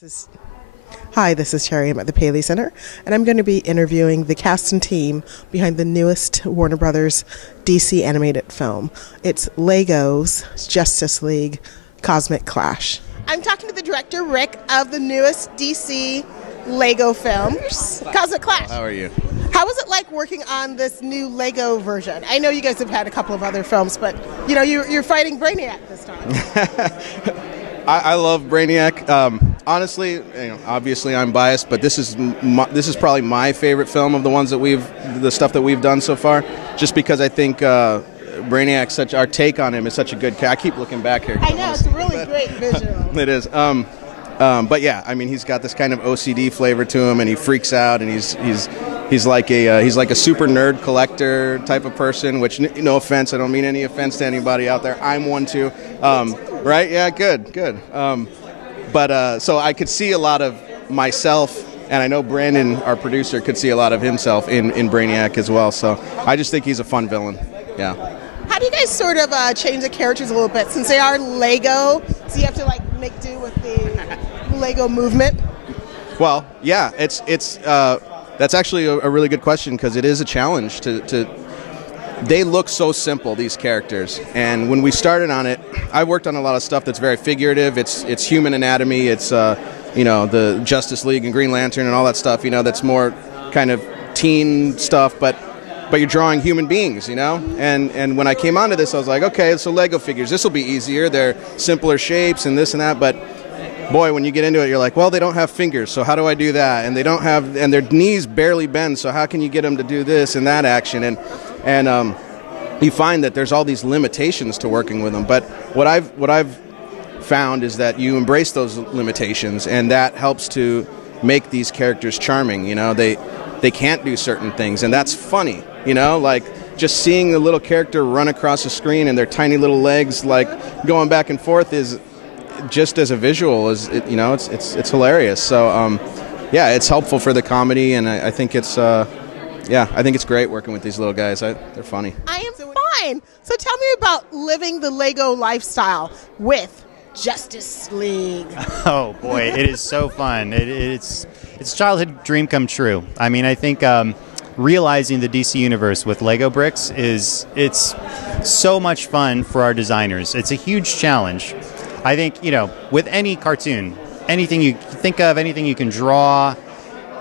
This is, Hi, this is Cherry. I'm at the Paley Center, and I'm going to be interviewing the cast and team behind the newest Warner Brothers DC animated film. It's Lego's Justice League Cosmic Clash. I'm talking to the director, Rick, of the newest DC Lego film, Cosmic Clash. How are you? How was it like working on this new Lego version? I know you guys have had a couple of other films, but you know you're fighting Brainiac this time. I love Brainiac. Honestly, obviously I'm biased, but this is probably my favorite film of the ones that the stuff that we've done so far. Just because I think Brainiac, our take on him is such a good character. I keep looking back here. I know, it's a really great visual. It is. But yeah, I mean, he's got this kind of OCD flavor to him, and he freaks out, and he's like a super nerd collector type of person. Which, no offense, I don't mean any offense to anybody out there. I'm one too. Right? Yeah, good. So I could see a lot of myself, and I know Brandon, our producer, could see a lot of himself in Brainiac as well. So I just think he's a fun villain. Yeah. How do you guys sort of change the characters a little bit, since they are Lego? So you have to make do with the Lego movement. Well, yeah, that's actually a really good question, because it is a challenge to. They look so simple, these characters, and when we started on it, I worked on a lot of stuff that's very figurative. It's human anatomy. It's the Justice League and Green Lantern and all that stuff. That's more kind of teen stuff, but you're drawing human beings. And when I came onto this, I was like, okay, so Lego figures. This will be easier. They're simpler shapes and this and that, but boy, when you get into it, you're like, well, they don't have fingers, so how do I do that? And and their knees barely bend, so how can you get them to do this and that action? And you find that there's all these limitations to working with them. But what I've found is that you embrace those limitations, and that helps to make these characters charming. They can't do certain things, and that's funny. Like just seeing the little character run across the screen and their tiny little legs going back and forth is just as a visual it's hilarious. So yeah, it's helpful for the comedy, and I think it's I think it's great working with these little guys. They're funny. I am fine. So tell me about living the Lego lifestyle with Justice League. Oh boy, it is so fun. It's childhood dream come true. I mean, I think realizing the DC universe with Lego bricks it's so much fun for our designers. It's a huge challenge. I think, with any cartoon, anything you think of, anything you can draw,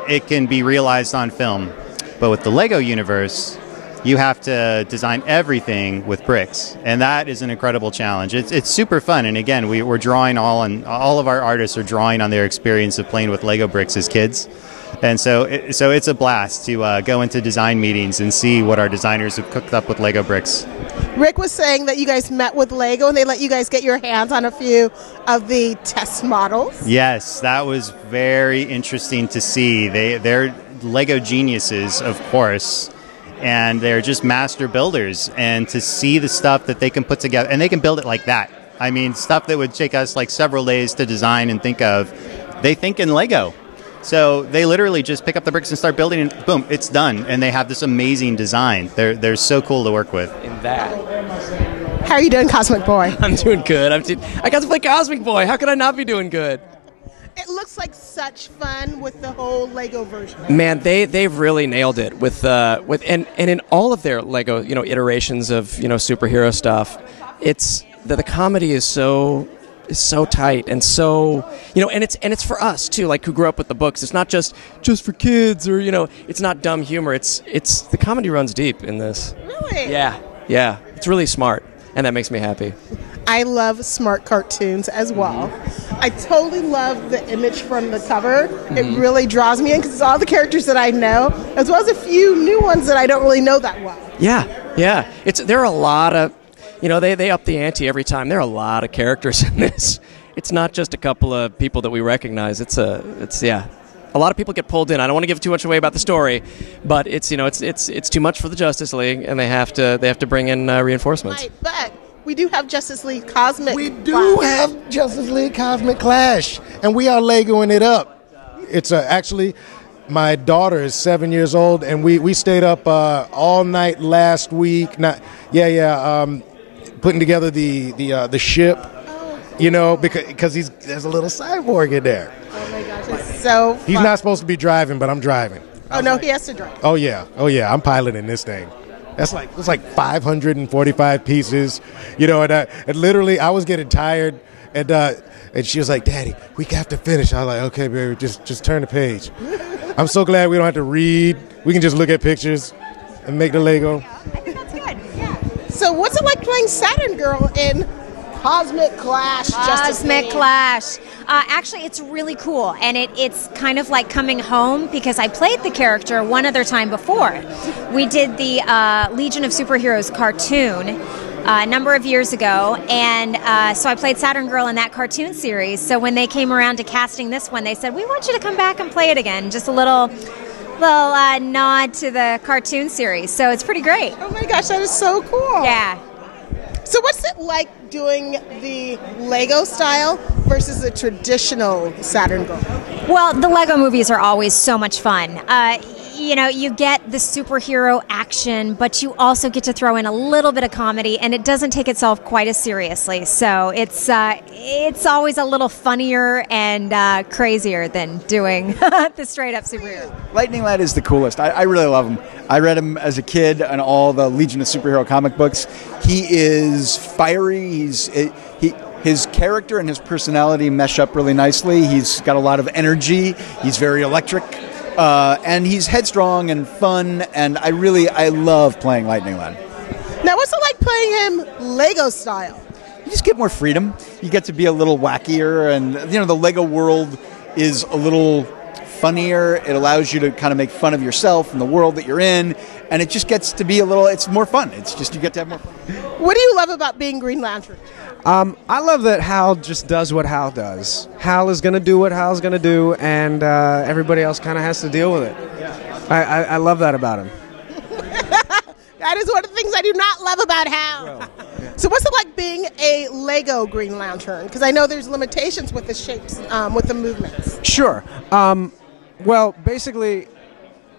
it can be realized on film. But with the Lego universe, you have to design everything with bricks, and that is an incredible challenge. It's super fun, and again, we're drawing all of our artists are drawing on their experience of playing with Lego bricks as kids. And so it's a blast to go into design meetings and see what our designers have cooked up with Lego bricks. Rick was saying that you guys met with Lego and they let you guys get your hands on a few of the test models. Yes, that was very interesting to see. They're Lego geniuses, of course, and they're just master builders. And to see the stuff that they can put together, and they can build it like that. I mean, stuff that would take us several days to design and think of, they think in Lego. So they literally just pick up the bricks and start building, and boom, it's done. And they have this amazing design. They're so cool to work with. In that. How are you doing, Cosmic Boy? I'm doing good. I got to play Cosmic Boy. How could I not be doing good? It looks like such fun with the whole Lego version. Man, they've really nailed it with and in all of their Lego iterations of superhero stuff. It's the comedy is so tight and so and it's for us too, who grew up with the books. It's not just for kids, or it's not dumb humor. It's the comedy runs deep in this. Really? Yeah, it's really smart, and that makes me happy. I love smart cartoons as well. I totally love the image from the cover. It really draws me in because it's all the characters that I know, as well as a few new ones that I don't really know that well. Yeah. There are a lot of they up the ante every time. There are a lot of characters in this. It's not just a couple of people that we recognize. It's a lot of people get pulled in. I don't want to give too much away about the story, but it's too much for the Justice League, and they have to bring in reinforcements. Right, but we do have Justice League Cosmic. We do have Justice League Cosmic Clash, and we are Legoing it up. It's actually, my daughter is 7 years old, and we stayed up all night last week. Putting together the ship you know, because there's a little cyborg in there. Oh my gosh, it's so fun. He's not supposed to be driving, but I'm driving. Oh no, he has to drive. Oh yeah, I'm piloting this thing. It's like 545 pieces, you know, and literally I was getting tired, and she was like, "Daddy, we have to finish." I was like, "Okay, baby, just turn the page." I'm so glad we don't have to read. We can just look at pictures and make the Lego. I think that's good. Yeah. So what's it like playing Saturn Girl in Cosmic Clash? Cosmic Clash. Actually, it's really cool, and it's kind of like coming home because I played the character one other time before. We did the Legion of Superheroes cartoon a number of years ago, and so I played Saturn Girl in that cartoon series. So when they came around to casting this one, they said, "We want you to come back and play it again." Just a little nod to the cartoon series. So it's pretty great. Oh my gosh, that is so cool. Yeah. So what's it like doing the Lego style versus the traditional Saturn Girl? Well, the Lego movies are always so much fun. You know, you get the superhero action, but you also get to throw in a little bit of comedy, and it doesn't take itself quite as seriously. So it's always a little funnier and crazier than doing the straight-up superhero. Lightning Lad is the coolest. I really love him. I read him as a kid in all the Legion of Superhero comic books. He is fiery. His character and his personality mesh up really nicely. He's got a lot of energy. He's very electric. And he's headstrong and fun, and I love playing Lightning Lad. Now, what's it like playing him Lego style? You just get more freedom. You get to be a little wackier, and you know the Lego world is a little funnier. It allows you to kind of make fun of yourself and the world that you're in, and it just gets to be it's more fun. It's just you get to have more fun. What do you love about being Green Lantern? I love that Hal just does what Hal does. Hal is going to do what Hal's going to do, and everybody else kind of has to deal with it. Yeah. I love that about him. That is one of the things I do not love about Hal. Well, yeah. So what's it like being a Lego Green Lantern? Because I know there's limitations with the shapes, with the movements. Sure. Well, basically,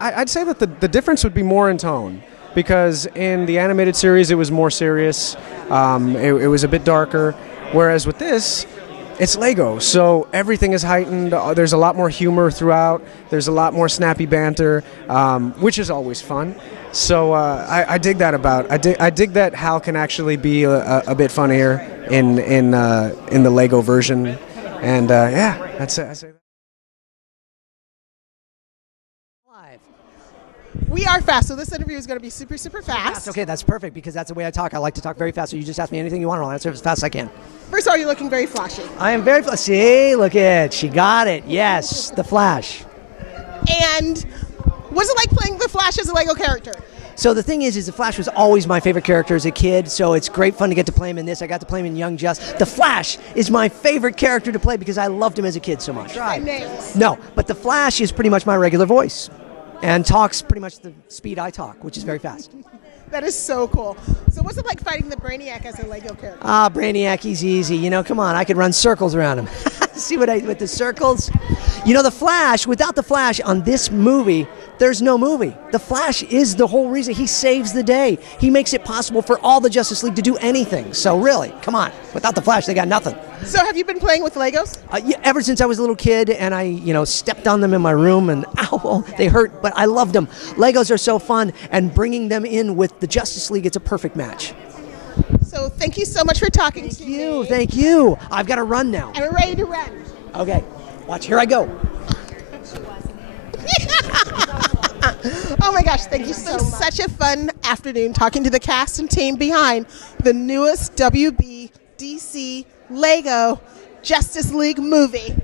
I'd say that the difference would be more in tone. Because in the animated series, it was more serious. It was a bit darker. Whereas with this, it's Lego, so everything is heightened. There's a lot more humor throughout. There's a lot more snappy banter, which is always fun. So I dig that I dig that Hal can actually be a bit funnier in the Lego version. And yeah, that's it. I say that. We are fast, so this interview is going to be super, super fast. Okay, that's perfect because that's the way I talk. I like to talk very fast, so you just ask me anything you want and I'll answer as fast as I can. First of all, you're looking very flashy. I am very flashy. See, look at she got it. Yes, the Flash. And what's it like playing the Flash as a Lego character? So the thing is the Flash was always my favorite character as a kid, so it's great fun to get to play him in this. I got to play him in Young Justice. The Flash is my favorite character to play because I loved him as a kid so much. No, but the Flash is pretty much my regular voice. And talks pretty much the speed I talk, which is very fast. That is so cool. So what's it like fighting the Brainiac as a Lego character? Brainiac, he's easy. You know, come on, I could run circles around him. See with the circles? You know, the Flash, without the Flash on this movie, there's no movie. The Flash is the whole reason. He saves the day. He makes it possible for all the Justice League to do anything. So really, come on. Without the Flash, they got nothing. So have you been playing with Legos? Yeah, ever since I was a little kid, and I, stepped on them in my room, and ow, they hurt, but I loved them. Legos are so fun, and bringing them in with the Justice League, it's a perfect match. So thank you so much for talking to me. Thank you. I've got to run now. And we're ready to run. Okay, watch, here I go. Oh my gosh, thank you so much. Such a fun afternoon talking to the cast and team behind the newest WB DC Lego Justice League movie,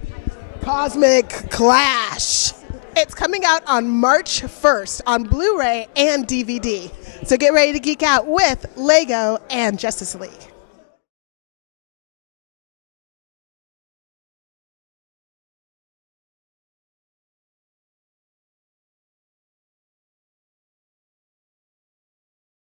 Cosmic Clash. It's coming out on March 1st on Blu-ray and DVD. So get ready to geek out with Lego and Justice League.